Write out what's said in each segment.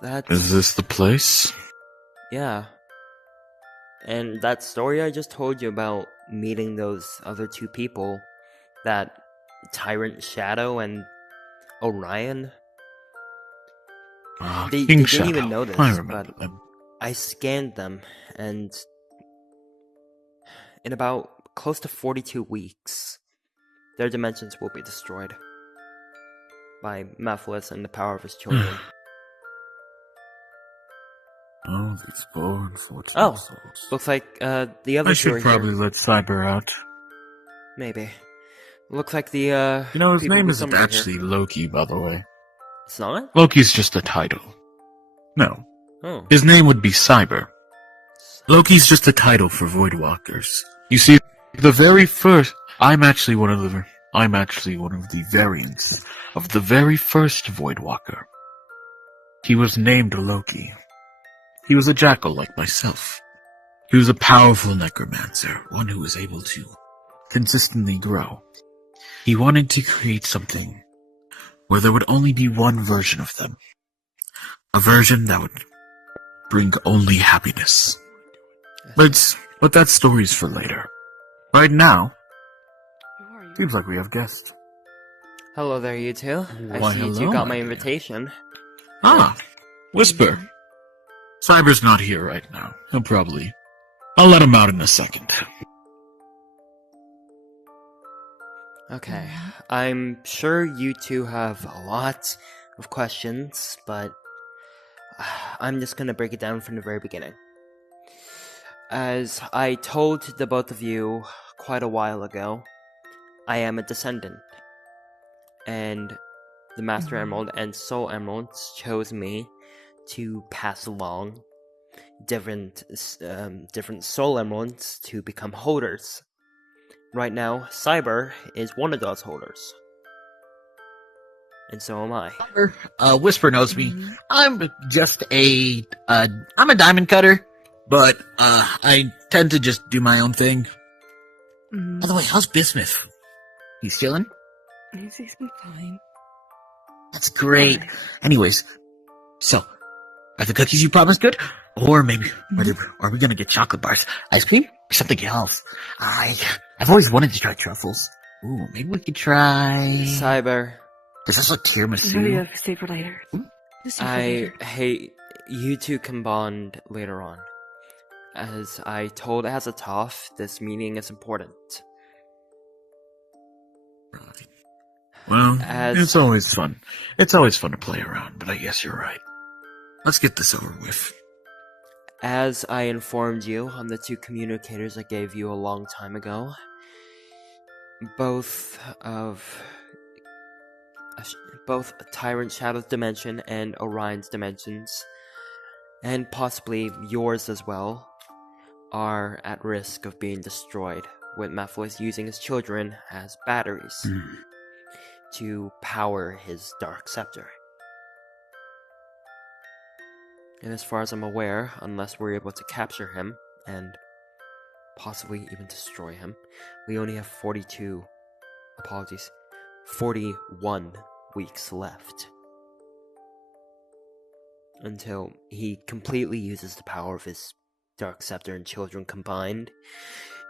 that's... Is this the place? Yeah. And that story I just told you about meeting those other two people, that Tyrant Shadow and Orion, they King didn't Shadow. even know I this, remember but them. I scanned them, and in about close to 42 weeks, their dimensions will be destroyed by Methus and the power of his children. Oh, these poor unfortunate Oh, souls. looks like the I other two should are probably here. let Cyber out. Maybe. Looks like the You know, his people name we isn't summoned are here. actually Loki, by the way. It's not? Loki's just a title. No, Oh. his name would be Cyber. Loki's just a title for Voidwalkers. You see, the very first... I'm actually one of the variants of the very first Voidwalker. He was named Loki. He was a jackal like myself. He was a powerful necromancer, one who was able to consistently grow. He wanted to create something where there would only be one version of them. A version that would bring only happiness. But that story's for later. Right now, seems like we have guests. Hello there, you two. Why, I see you hello, two got my my dear. invitation. Ah, Whisper. Cyber's not here right now. I'll let him out in a second. Okay, I'm sure you two have a lot of questions, but I'm just gonna break it down from the very beginning. As I told the both of you quite a while ago, I am a descendant, and the Master Emerald and Soul Emeralds chose me to pass along different Soul Emeralds to become holders. Right now, Cyber is one of those holders. And so am I. Whisper knows me. I'm just I'm a diamond cutter, but I tend to just do my own thing. By the way, how's Bismuth? He's chilling? He's been fine. That's great. Anyways, so, are the cookies you promised good? Or maybe, are we gonna get chocolate bars? Ice cream? Or something else? I've always wanted to try truffles. Ooh, maybe we could try... Cyber, Does this look tiramisu? Maybe save for later. I hate you two can bond later on. As I told Azathoth, this meeting is important. Right. Well, As- it's always fun. It's always fun to play around, but I guess you're right. Let's get this over with. As I informed you on the two communicators I gave you a long time ago, both Tyrant Shadow's dimension and Orion's dimensions, and possibly yours as well, are at risk of being destroyed, with Methus using his children as batteries to power his Dark Scepter. And as far as I'm aware, unless we're able to capture him, and possibly even destroy him, we only have 41 weeks left. Until he completely uses the power of his Dark Scepter and children combined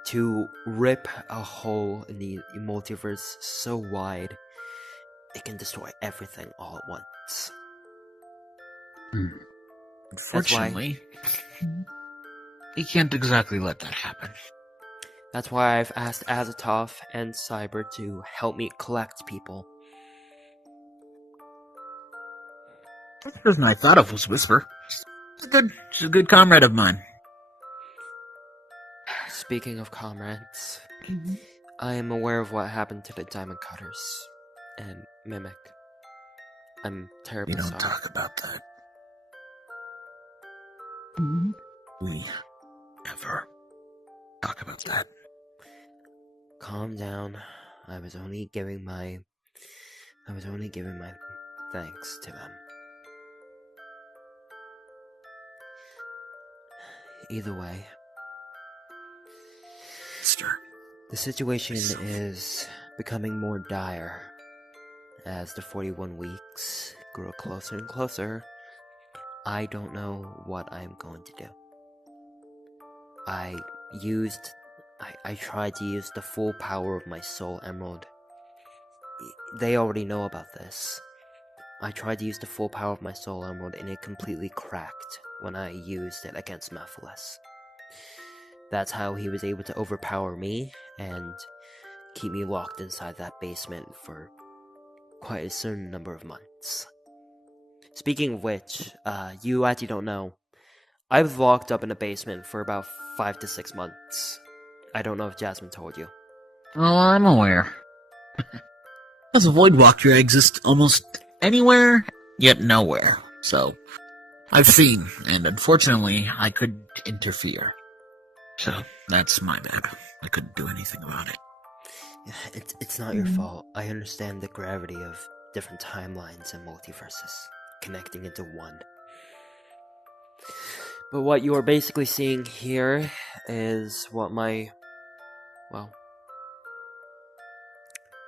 to rip a hole in the multiverse so wide it can destroy everything all at once. Unfortunately, we can't exactly let that happen. That's why I've asked Azathoth and Cyber to help me collect people. The person I thought of was Whisper. She's a good comrade of mine. Speaking of comrades, I am aware of what happened to the Diamond Cutters and Mimic. I'm terribly We don't sorry. talk about that. We never talk about that. Calm down. I was only giving my thanks to them. Either way, Mister. the situation is becoming more dire as the 41 weeks grow closer and closer. I don't know what I'm going to do. I tried to use the full power of my soul emerald. They already know about this. I tried to use the full power of my soul emerald and it completely cracked when I used it against Methus. That's how he was able to overpower me and keep me locked inside that basement for quite a certain number of months. Speaking of which, you actually don't know, I was locked up in a basement for about 5 to 6 months. I don't know if Jasmine told you. Oh, I'm aware. As a void walker, I exist almost anywhere, yet nowhere. So, I've seen, and unfortunately, I couldn't interfere. So, that's my bad. I couldn't do anything about it. It's not your fault. I understand the gravity of different timelines and multiverses connecting into one. But what you are basically seeing here is what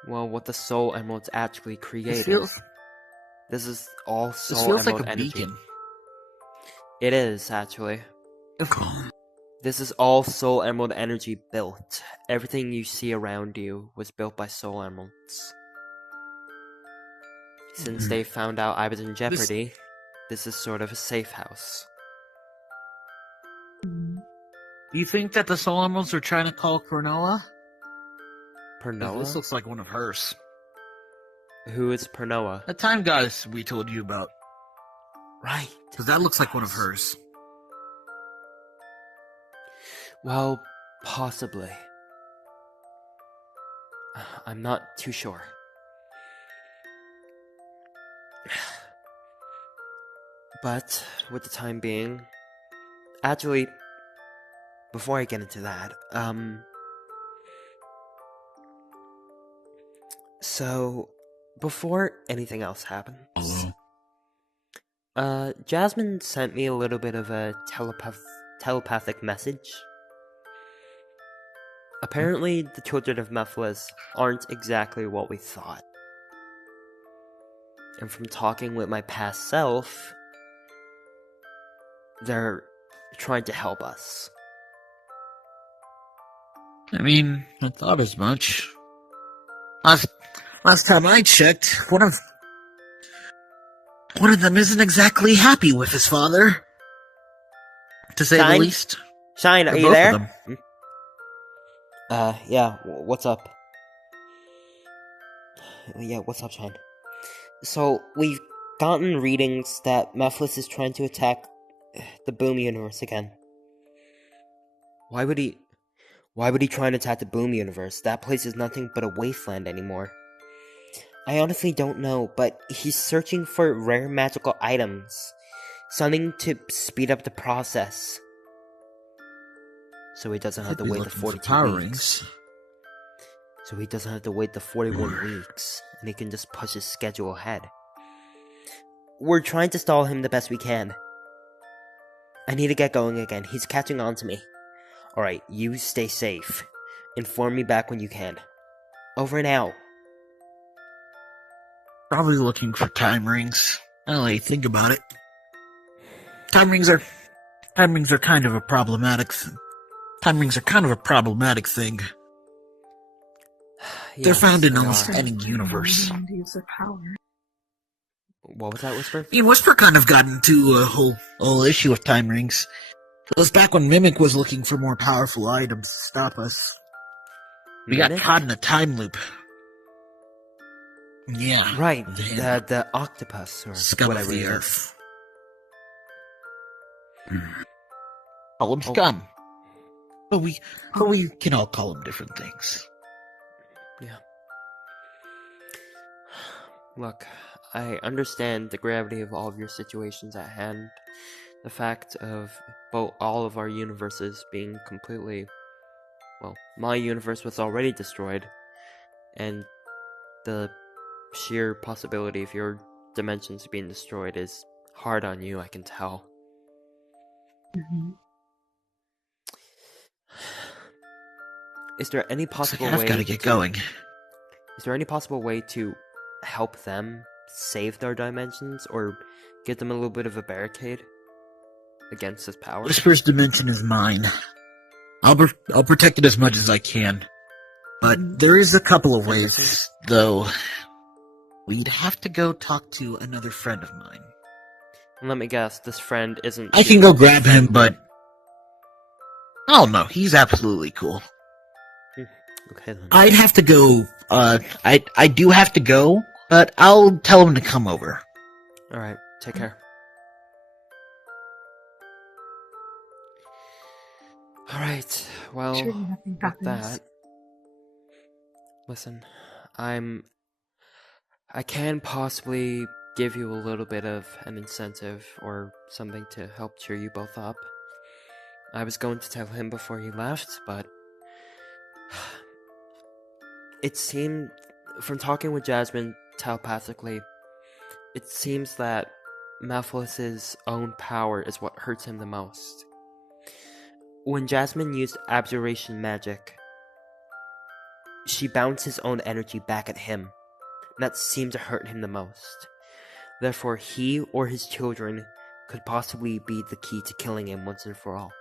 what the soul emeralds actually created. This is all soul This feels emerald like a energy. beacon. It is, actually. This is all soul emerald energy built. Everything you see around you was built by soul emeralds. Since they found out I was in jeopardy, this is sort of a safe house. Do you think that the Soul Emeralds are trying to call Cronoa? Pernoa? This looks like one of hers. Who is Pernoa? The time goddess we told you about. Right. Because that looks like one of hers. Well, possibly. I'm not too sure. But, with the time being... Actually, before I get into that, so, before anything else happens... Hello? Jasmine sent me a little bit of a telepathic message. Apparently, the children of Methus aren't exactly what we thought. And from talking with my past self, they're trying to help us. I mean, I thought as much. Last time I checked, one of them isn't exactly happy with his father. To say the Shine? least. Shine, are Or you both there? of them. Yeah, what's up? Yeah, what's up, Shine? So, we've gotten readings that Methus is trying to attack the Boom Universe again. Why would he try and attack the Boom Universe? That place is nothing but a wasteland anymore. I honestly don't know, but he's searching for rare magical items. Something to speed up the process. So he doesn't have to wait the 42 weeks. So he doesn't have to wait the 41 weeks, and he can just push his schedule ahead. We're trying to stall him the best we can. I need to get going again. He's catching on to me. Alright, you stay safe. Inform me back when you can. Over and out. Probably looking for time rings. Now that you think about it. Time rings are kind of a problematic thing. Time rings are kind of a problematic thing. They're Yes, found in they almost are. any universe. To use their power. What was that, Whisper? Me and Whisper kind of got into a whole issue with time rings. It was back when Mimic was looking for more powerful items to stop us. We got Mimic? caught in a time loop. Yeah. Right, the the octopus, or scum whatever of the it is. earth. Call him Oh. scum. But we can all call him different things. Yeah. Look, I understand the gravity of all of your situations at hand. The fact of all of our universes being completely... Well, my universe was already destroyed. And the sheer possibility of your dimensions being destroyed is hard on you, I can tell. Mm-hmm. Is there any Looks possible like I've way got to get going. Is there any possible way to help them save their dimensions, or give them a little bit of a barricade against his power. Whisper's dimension is mine. I'll protect it as much as I can. But there is a couple of ways, though. We'd have to go talk to another friend of mine. And let me guess, this friend isn't... I can go grab him, but... Oh no, he's absolutely cool. Okay then. I'd have to go, I do have to go, but I'll tell him to come over. Alright, take care. Alright, well, Sure, nothing with happens. that... Listen, I can possibly give you a little bit of an incentive or something to help cheer you both up. I was going to tell him before he left, but it seemed, from talking with Jasmine telepathically, it seems that Methus's own power is what hurts him the most. When Jasmine used abjuration magic, she bounced his own energy back at him, and that seemed to hurt him the most. Therefore, he or his children could possibly be the key to killing him once and for all.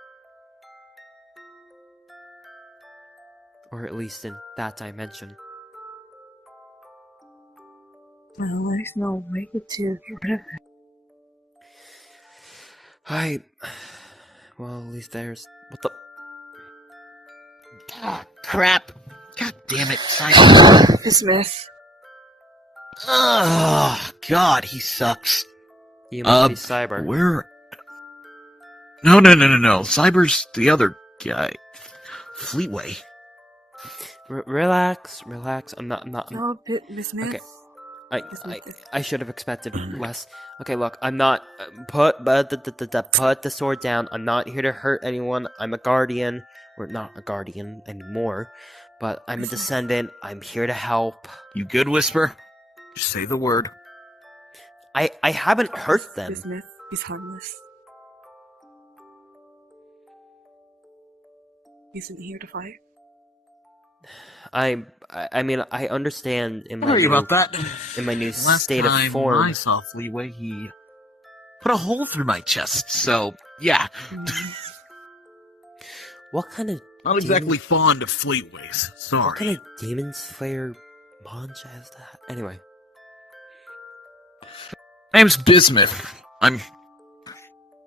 Or at least in that dimension. Well, there's no way to get rid of it. Well, at least there's... What the... Ah, crap. God damn it, Cyber. Smith. Oh, God, he sucks. You must be Cyber. Where? No. Cyber's the other guy. Fleetway. Relax. I'm not... No, Miss Smith. Okay. I should have expected less. Okay, look, I'm not put the sword down. I'm not here to hurt anyone. I'm a guardian. We're not a guardian anymore, but I'm a descendant. I'm here to help. You good, Whisper? Just say the word. I haven't hurt them. Miss Smith, he's harmless. He isn't here to fight. I mean, I understand in my Sorry new, about that. in my new Last state of time form. I saw Fleetway, he put a hole through my chest, so, yeah. What kind of Not exactly fond of Fleetways. what Sorry. kind of demon slayer mancha is that? Anyway, Name's Bismuth. I'm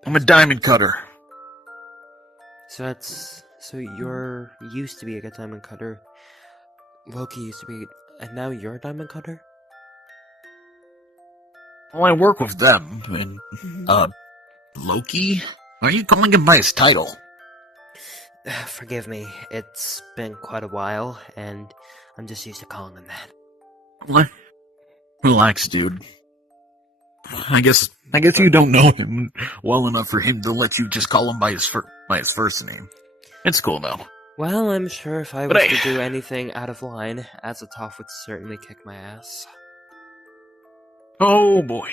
a diamond cutter. so you're used to be a good diamond cutter. Loki used to be, and now you're a diamond cutter? Well, I work with them. I mean, Loki? Are you calling him by his title? Forgive me, it's been quite a while, and I'm just used to calling him that. relax, dude. I guess you don't know him well enough for him to let you just call him by his first name. It's cool though. Well, I'm sure if I was to do anything out of line, Azathoth would certainly kick my ass. Oh boy.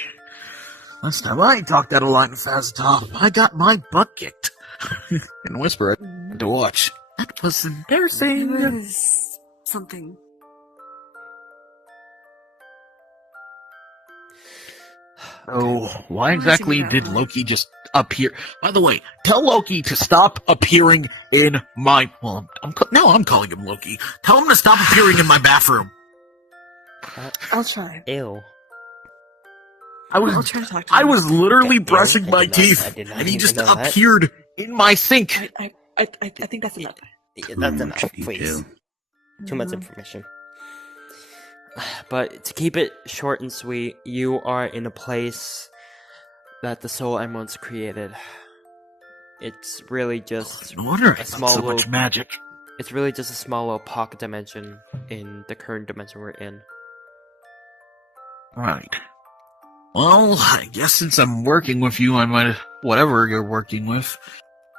Last time I talked out of line with Azathoth, I got my butt kicked. And Whisper, I had to watch. That was It embarrassing. was something. Oh, why Why exactly is he did that way? Loki just appear? By the way, tell Loki to stop appearing in my. Well, now I'm calling him Loki. Tell him to stop appearing in my bathroom. I'll try. Ew. I'll try to talk to him. I was literally Okay, brushing I my did not- I teeth, did not and he even just know that. appeared in my sink. I think that's enough. Yeah, that's enough, please. Too much Mhm. information. But to keep it short and sweet, you are in a place that the Soul Emeralds created. It's really just No wonder I a got small so little, much magic. it's really just a small little pocket dimension in the current dimension we're in. Right. Well, I guess since I'm working with you, I might whatever you're working with.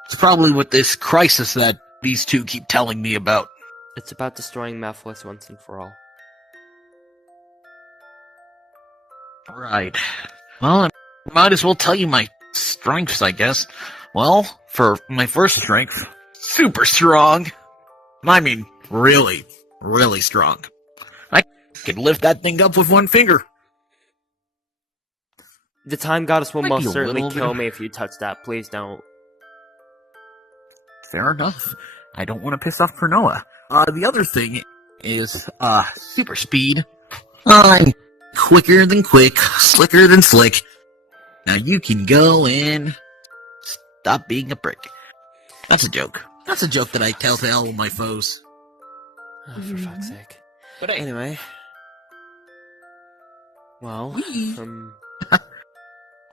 It's probably with this crisis that these two keep telling me about. It's about destroying Methus once and for all. Right. Well, I might as well tell you my strengths, I guess. Well, for my first strength, super strong. I mean, really, really strong. I could lift that thing up with one finger. The time goddess will Might be most a certainly little bit kill of- me if you touch that. Please don't. Fair enough. I don't want to piss off Cronoa. The other thing is, super speed. I'm quicker than quick, slicker than slick. Now you can go and stop being a prick. That's a joke. That's a joke that I tell to all of my foes. Oh, for fuck's sake. But hey, Anyway. Well, Whee!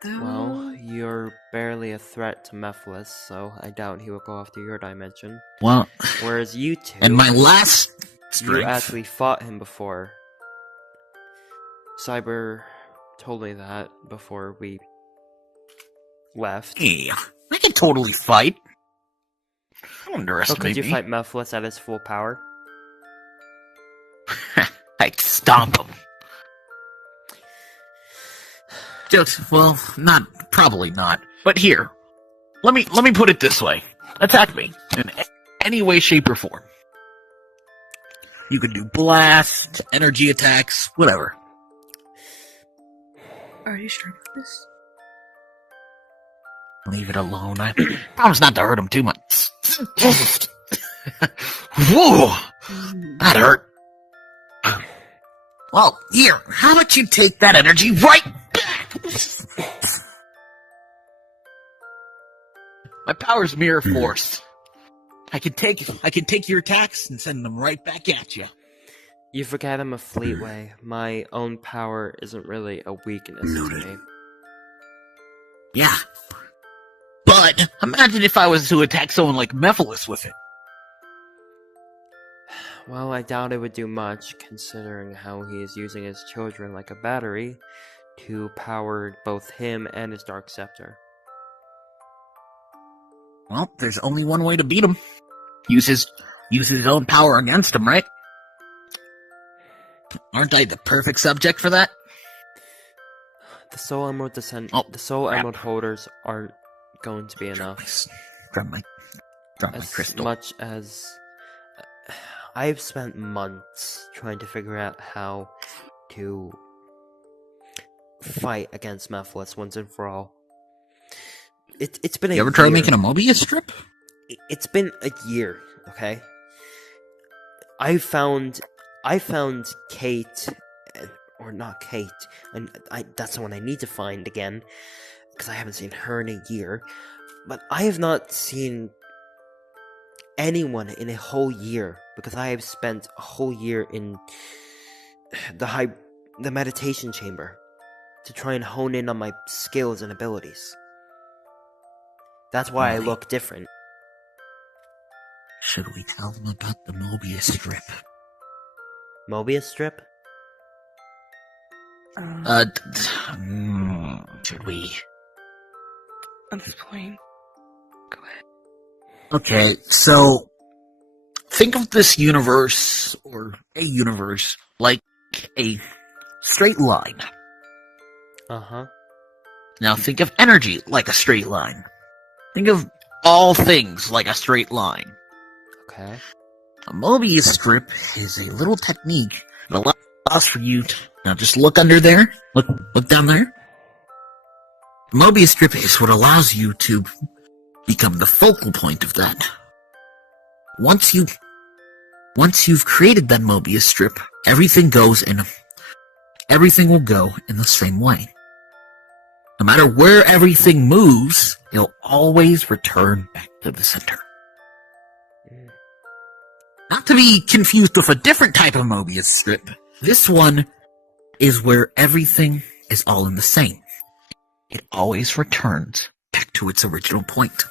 well, you're barely a threat to Methus, so I doubt he will go after your dimension. well, Whereas you two, and my last you strength. actually fought him before. Cyber told me that before we left. Hey, I can totally fight. Don't So underestimate could you me. fight Methus at his full power? I'd stomp him. Jokes. Well, probably not. But here, let me put it this way: attack me in any way, shape, or form. You can do blast, energy attacks, whatever. Are you sure about this? Leave it alone. I promise not to hurt him too much. Whoa, that hurt. Well, here, how about you take that energy right back? My power's mirror force. I can take your attacks and send them right back at you. You forget I'm a fleetway. My own power isn't really a weakness to me. Yeah. But imagine if I was to attack someone like Methus with it. Well, I doubt it would do much, considering how he is using his children like a battery to power both him and his Dark Scepter. Well, there's only one way to beat him. Use his own power against him, right? Aren't I the perfect subject for that? The Soul Emerald Oh, the Soul crap. Emerald holders aren't going to be enough. Grab my As crystal. much as I've spent months trying to figure out how to fight against Methus once and for all. It's been a You ever year. try making a Mobius strip? It's been a year, okay? I found Kate, or not Kate, and that's the one I need to find again, because I haven't seen her in a year. But I have not seen anyone in a whole year, because I have spent a whole year in the meditation chamber to try and hone in on my skills and abilities. That's why I Really? look different. Should we tell them about the Mobius strip? Mobius strip? Should we? At this point, go ahead. Okay, so think of this universe, or a universe, like a straight line. Uh-huh. Now think of energy like a straight line. Think of all things like a straight line. Okay. A Mobius strip is a little technique that allows for you to... Now just look under there. Look down there. A Mobius strip is what allows you to become the focal point of that. Once you've created that Mobius strip, everything will go in the same way. No matter where everything moves, it'll always return back to the center. Not to be confused with a different type of Mobius strip. This one is where everything is all in the same. It always returns back to its original point.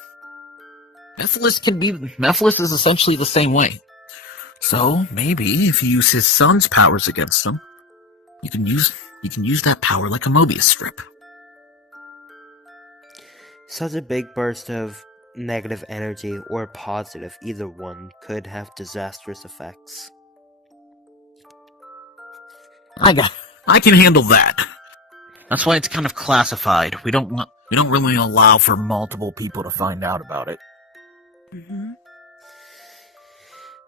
Methus is essentially the same way. So maybe if you use his son's powers against him, you can use that power like a Mobius strip. Such a big burst of negative energy or positive, either one, could have disastrous effects. I can handle that. That's why it's kind of classified. We don't really allow for multiple people to find out about it. Mm-hmm.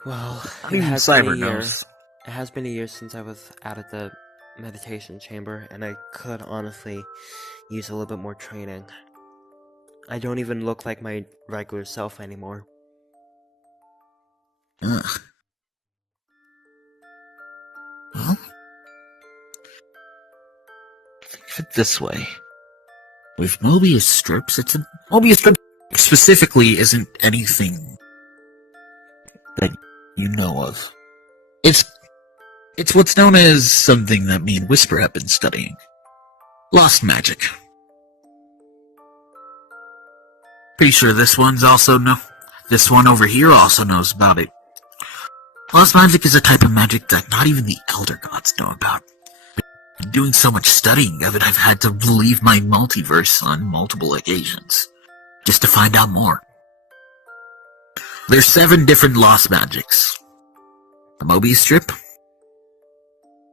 Well, Even Cyber knows. It has been a year since I was out of the meditation chamber, and I could honestly use a little bit more training. I don't even look like my regular self anymore. Ugh. Well, think of it this way. With Mobius strips, Mobius strip specifically isn't anything that you know of. It's what's known as something that me and Whisper have been studying. Lost magic. Pretty sure this one over here also knows about it. Lost magic is a type of magic that not even the Elder Gods know about. Doing so much studying of it, I've had to leave my multiverse on multiple occasions, just to find out more. There's 7 different lost magics. The Mobius strip,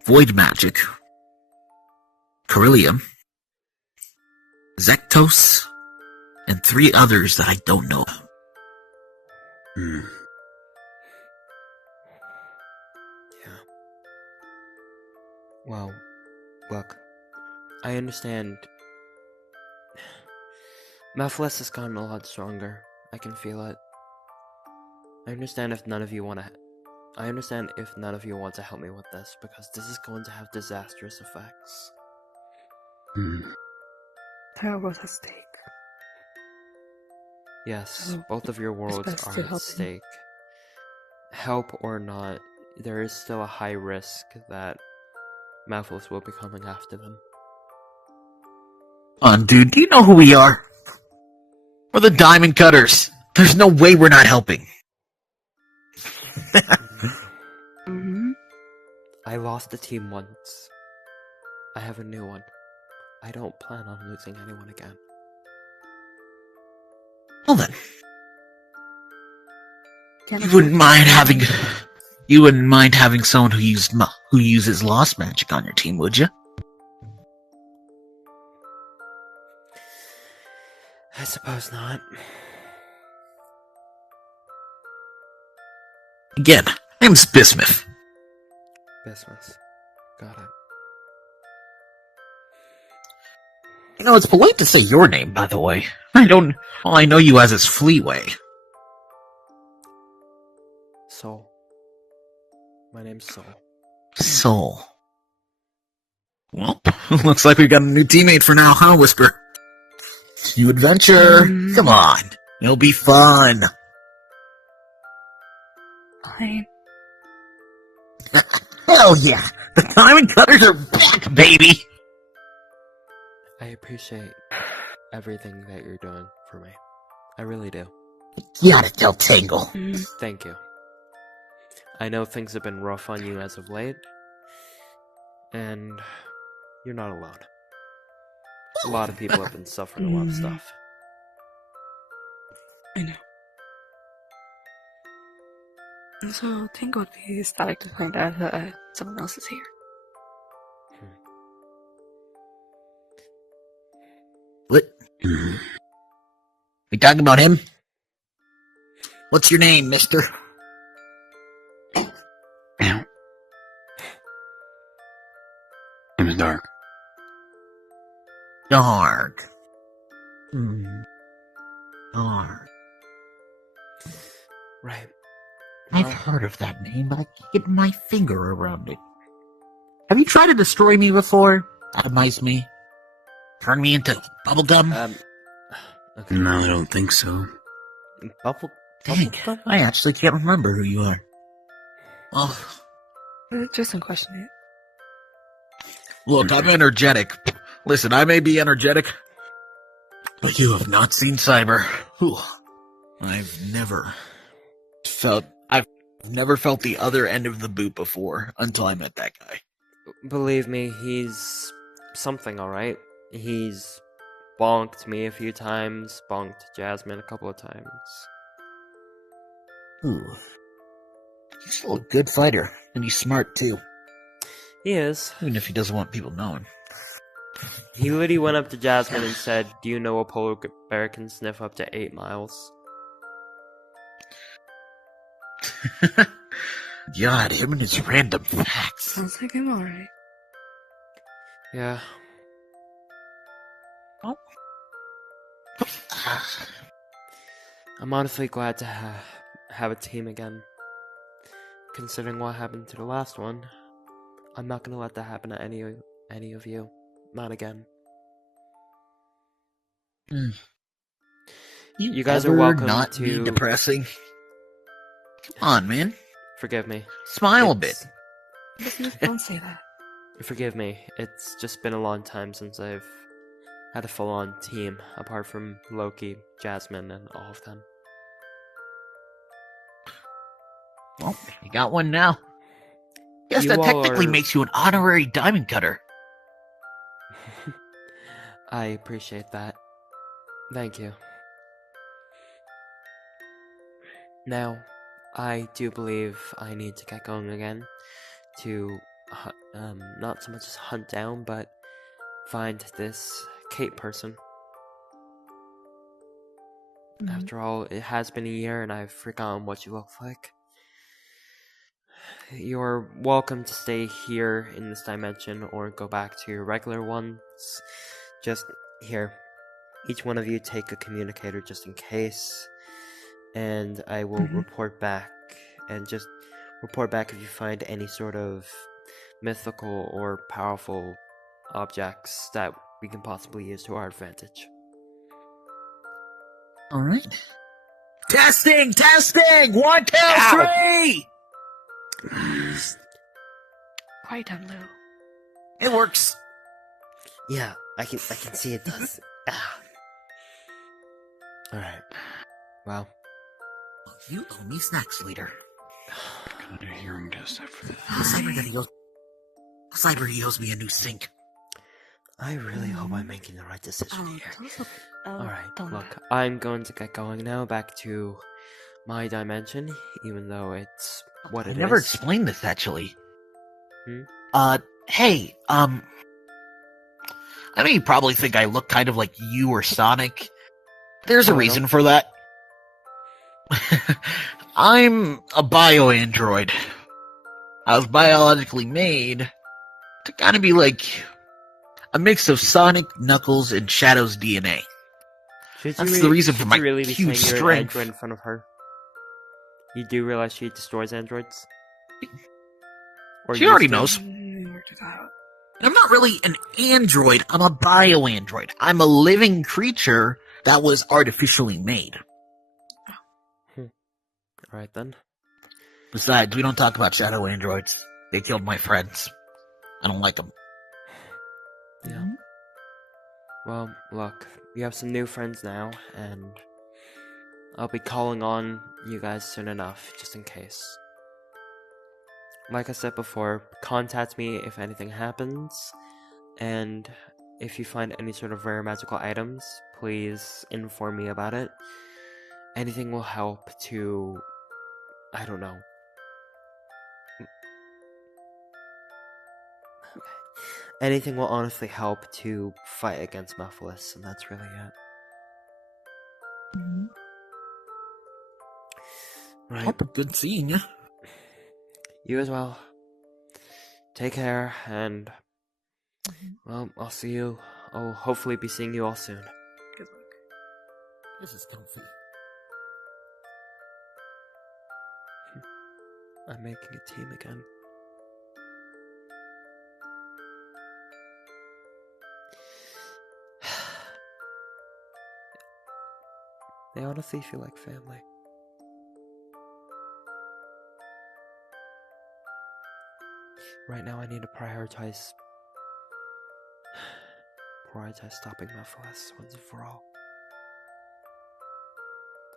void magic, Carillium, Zektos, and 3 others that I don't know. Yeah. Well, look, I understand. Methus has gotten a lot stronger. I can feel it. I understand if none of you want to help me with this, because this is going to have disastrous effects. Terrible at stake. Yes, So, both of your worlds best are to at help him. stake. Help or not, there is still a high risk that Methus will be coming after them. Come on, dude, do you know who we are? We're the Diamond Cutters. There's no way we're not helping. I lost a team once. I have a new one. I don't plan on losing anyone again. Well then, you wouldn't mind having someone who uses lost magic on your team, would you? I suppose not. Again, name's Bismuth. Business. Got it. You know, it's polite to say your name, by the way. All I know you as is Fleetway. Soul. My name's Soul. Soul. Well, looks like we got a new teammate for now, huh, Whisper? New adventure. Come on. It'll be fun. Fine. Hell yeah. The Diamond Cutters are back, baby. I appreciate everything that you're doing for me. I really do. You gotta tell Tangle. Thank you. I know things have been rough on you as of late, and you're not alone. A lot of people have been suffering a lot of stuff. I know. And so, Tingle would be ecstatic to find out that someone else is here. What? We talking about him? What's your name, mister? Name is Dark. Dark. Dark. Right. I've heard of that name, but I can't get my finger around it. Have you tried to destroy me before? Atomize me? Turn me into bubblegum? Okay. No, I don't think so. Dang, I actually can't remember who you are. Oh, Just don't question it. look, I'm energetic. Listen, I may be energetic, but you have not seen Cyber. Whew. I've never felt the other end of the boot before until I met that guy. Believe me, he's something, alright? He's bonked me a few times, bonked Jasmine a couple of times. Ooh. He's still a good fighter, and he's smart too. He is. Even if he doesn't want people knowing. He literally went up to Jasmine and said, "Do you know a polar bear can sniff up to 8 miles?" God, him and his random facts. Sounds like I'm alright. Yeah. Oh. I'm honestly glad to have a team again. Considering what happened to the last one, I'm not gonna let that happen to any of you. Not again. You guys are ever welcome not be to depressing. Come on, man. forgive me. Smile a bit. Don't say that. Forgive me. It's just been a long time since I've had a full-on team, apart from Loki, Jasmine, and all of them. Well, you got one now. Guess You that all technically are- makes you an honorary diamond cutter. I appreciate that. Thank you. Now, I do believe I need to get going again to, not so much as hunt down, but find this Kate person. After all, it has been a year and I've forgotten what you look like. You're welcome to stay here in this dimension or go back to your regular ones. Just here. Each one of you take a communicator just in case. And I will report back. And just report back if you find any sort of mythical or powerful objects that we can possibly use to our advantage. Alright. Testing! 1, 2, 3! Quiet down, Lou. It works. Yeah, I can see it does. Alright. Well. You owe me snacks later. Gonna do a hearing test after this. Cyber, he owes me a new sink. I really hope I'm making the right decision here. Tell us Alright, don't look, I'm going to get going now back to my dimension, even though it's what I it never is. explained this, actually. Hmm? Hey, I know you probably think I look kind of like you or Sonic. There's a Oh, I reason don't- for that. I'm a bio-android. I was biologically made to kind of be like a mix of Sonic, Knuckles, and Shadow's DNA. That's the reason for my should you really be huge saying you're an strength. android in front of her? You do realize she destroys androids? Or She already used to? knows. work it out. I'm not really an android, I'm a bio-android. I'm a living creature that was artificially made. Alright then. Besides, we don't talk about shadow androids. They killed my friends. I don't like them. Yeah. Well, look, we have some new friends now, and I'll be calling on you guys soon enough, just in case. Like I said before, contact me if anything happens, and if you find any sort of rare magical items, please inform me about it. Anything will help to, I don't know. Anything will honestly help to fight against Methus, and that's really it. Right. Good seeing you. You as well. Take care, and well, I'll see you. I'll hopefully be seeing you all soon. Good luck. This is comfy. I'm making a team again. They honestly feel like family. Right now I need to prioritize stopping Methus once and for all.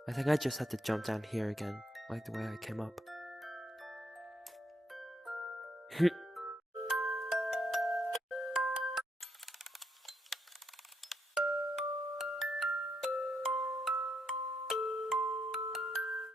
I think I just have to jump down here again, like the way I came up.